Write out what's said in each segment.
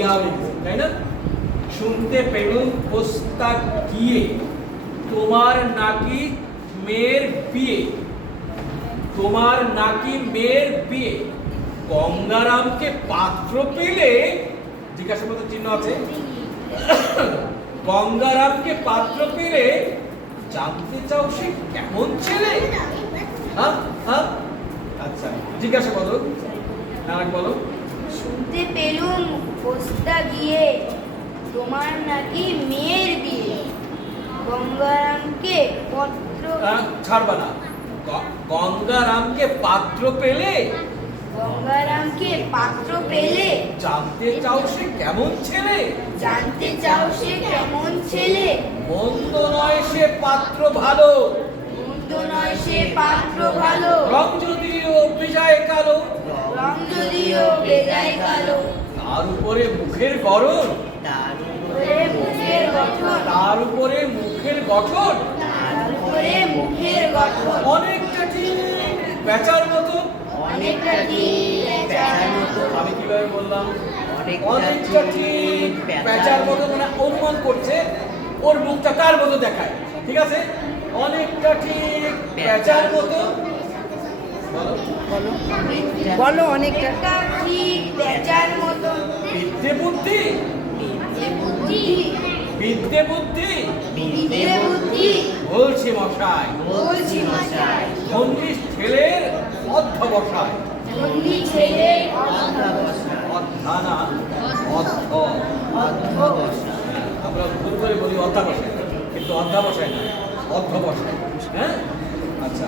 গিয়া তাই না? শুনতে পেলুম পোস্তা গিয়ে তোমার নাকি মেয়ের বিয়ে, তোমার নাকি মেয়ের বিয়ে। গঙ্গারামকে পাত্র পেলে, জিজ্ঞাসাবাদের চিহ্ন আছে, গঙ্গারামকে পাত্র পেলে জানতে চাও সে কেমন ছেলে? হ্যাঁ হ্যাঁ, আচ্ছা জিজ্ঞাসা করো, আর বলো। শুনতে পেলুম পোস্তা গিয়ে তোমার নাকি মেয়ের বিয়ে, গঙ্গারামকে পত্র ছাড়বা না, গঙ্গারামকে পাত্র পেলে, গঙ্গারামকে পাত্র পেলে জানতে চাও সে কেমন ছেলে? জানতে চাও সে কেমন ছেলে? মন্দ নয় সে পাত্র ভালো, মন্দ নয় সে পাত্র ভালো, রং যদিও বেজায় কালো, রং যদিও বেজায় কালো, তার উপরে মুখের গড়ন, তার উপরে মুখের গঠন, তার উপরে মুখের গঠন, তার উপরে মুখের গঠন অনেকটা ঠিক বেচার মতো, অনেকটা ঠিক বেচার মতো। আমি কিভাবে বললাম? অনেকটা ঠিক বেচার মতো, মানে অনুমান করছে ওর মুখটা কার মতো দেখায়, ঠিক আছে? অনেকটা ঠিক বেচার মতো, বলো বলো বলো অনেকটা ঠিক বেচার মতো। বিদ্যে বুদ্ধি, বুদ্ধি বিদ্যে বুদ্ধি বিদ্যে বুদ্ধি বলছি মশাই, বলছি মশাই, ধন্যী ছেলের অধ্যবসায়, ধন্যী ছেলে অধ্যবসায়, অধ্যানা অধ্য, অধ্যবসায়, আমরা ভুল করে বলি অধ্যাবসায়, কিন্তু অধ্যাবসায় না, অধ্যবসায়। হ্যাঁ, আচ্ছা,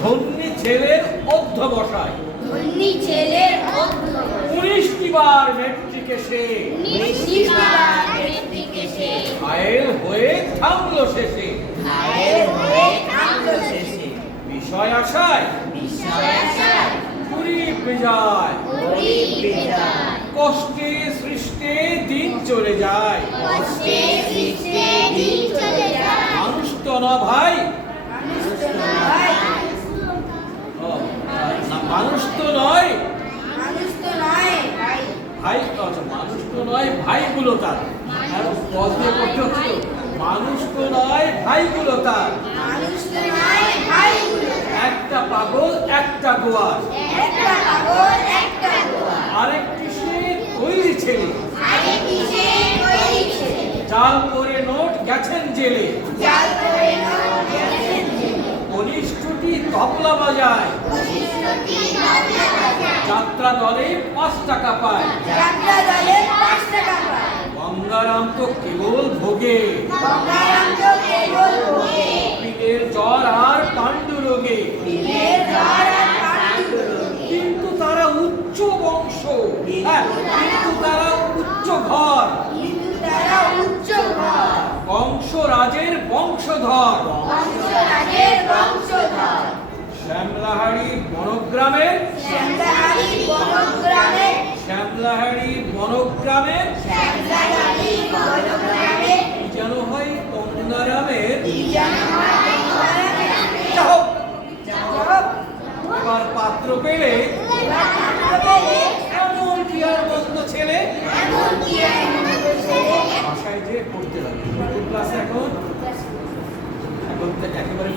ধন্যী ছেলের অধ্যবসায়, ধন্যী ছেলের অধ্যবসায়, 19টি বার মেট্রিকে সে, 19টি বার মেট্রিকে সে, ঘায়েল হয়ে থামলো শেষে, ঘায়েল হয়ে থামলো শেষে, বিষয় আশায় বিষয় আশায় পুরী বেজায়, গরিব বেজায়, কষ্টে সৃষ্টে দিন চলে যায়, কষ্টে সৃষ্টে দিন চলে যায়, মানুষ তো না ভাই, মানুষ তো নয়, ও, না, মানুষ তো নয় মানুষ তো নয় ভাই, ভাই, আচ্ছা মানুষ তো নয় ভাইগুলো তার, আর পদ দিয়ে করতে হচ্ছে তো, মানুষ তো নয় ভাইগুলো তার, মানুষ তো নয় ভাইগুলো, একটা পাগল একটা গোয়ার, একটা পাগল একটা গোয়া, আরেকটি সে তৈরি ছেলে, আরেকটি সে তৈরি ছেলে, জাল করে নোট গেছেন জেলে, জাল করে নোট গেছেন জেলে, কনিষ্ঠটি তবলা বাজায়, কনিষ্ঠটি তবলা বাজায়, যাত্রা দলে 5 টাকা পায়, যাত্রা দলে 5 টাকা পায়, গঙ্গারাম তো কেবল ভোগে, গঙ্গারাম তো কেবল ভোগে, পীরের জ্বর আর পাণ্ডু রোগে, পীরের জ্বর আর পাণ্ডু রোগে, কিন্তু তারা উচ্চ বংশ, হ্যাঁ, কিন্তু তারা উচ্চ ঘর, কিন্তু তারা উচ্চ ঘর, বংশরাজের বংশধর, বংশরাজের বংশধর, শ্যামলাহারি বনগ্রামের, শ্যামলাহারি বনগ্রামে, শ্যামলাহারি বনগ্রামের শ্যামলাহারি বনগ্রামে, কি যেন হয় গঙ্গারামের, কি যেন হয় গঙ্গারামে, যাহোক, যাহোক, এবার পাত্র পেলে এবার পাত্র পেলে এমন কি আর মন্দ ছেলে, এমন কি এক মন্দ ছেলে, বাসায় যে পড়তে হবে। কোন ক্লাসে এখন? এখন তো একেবারে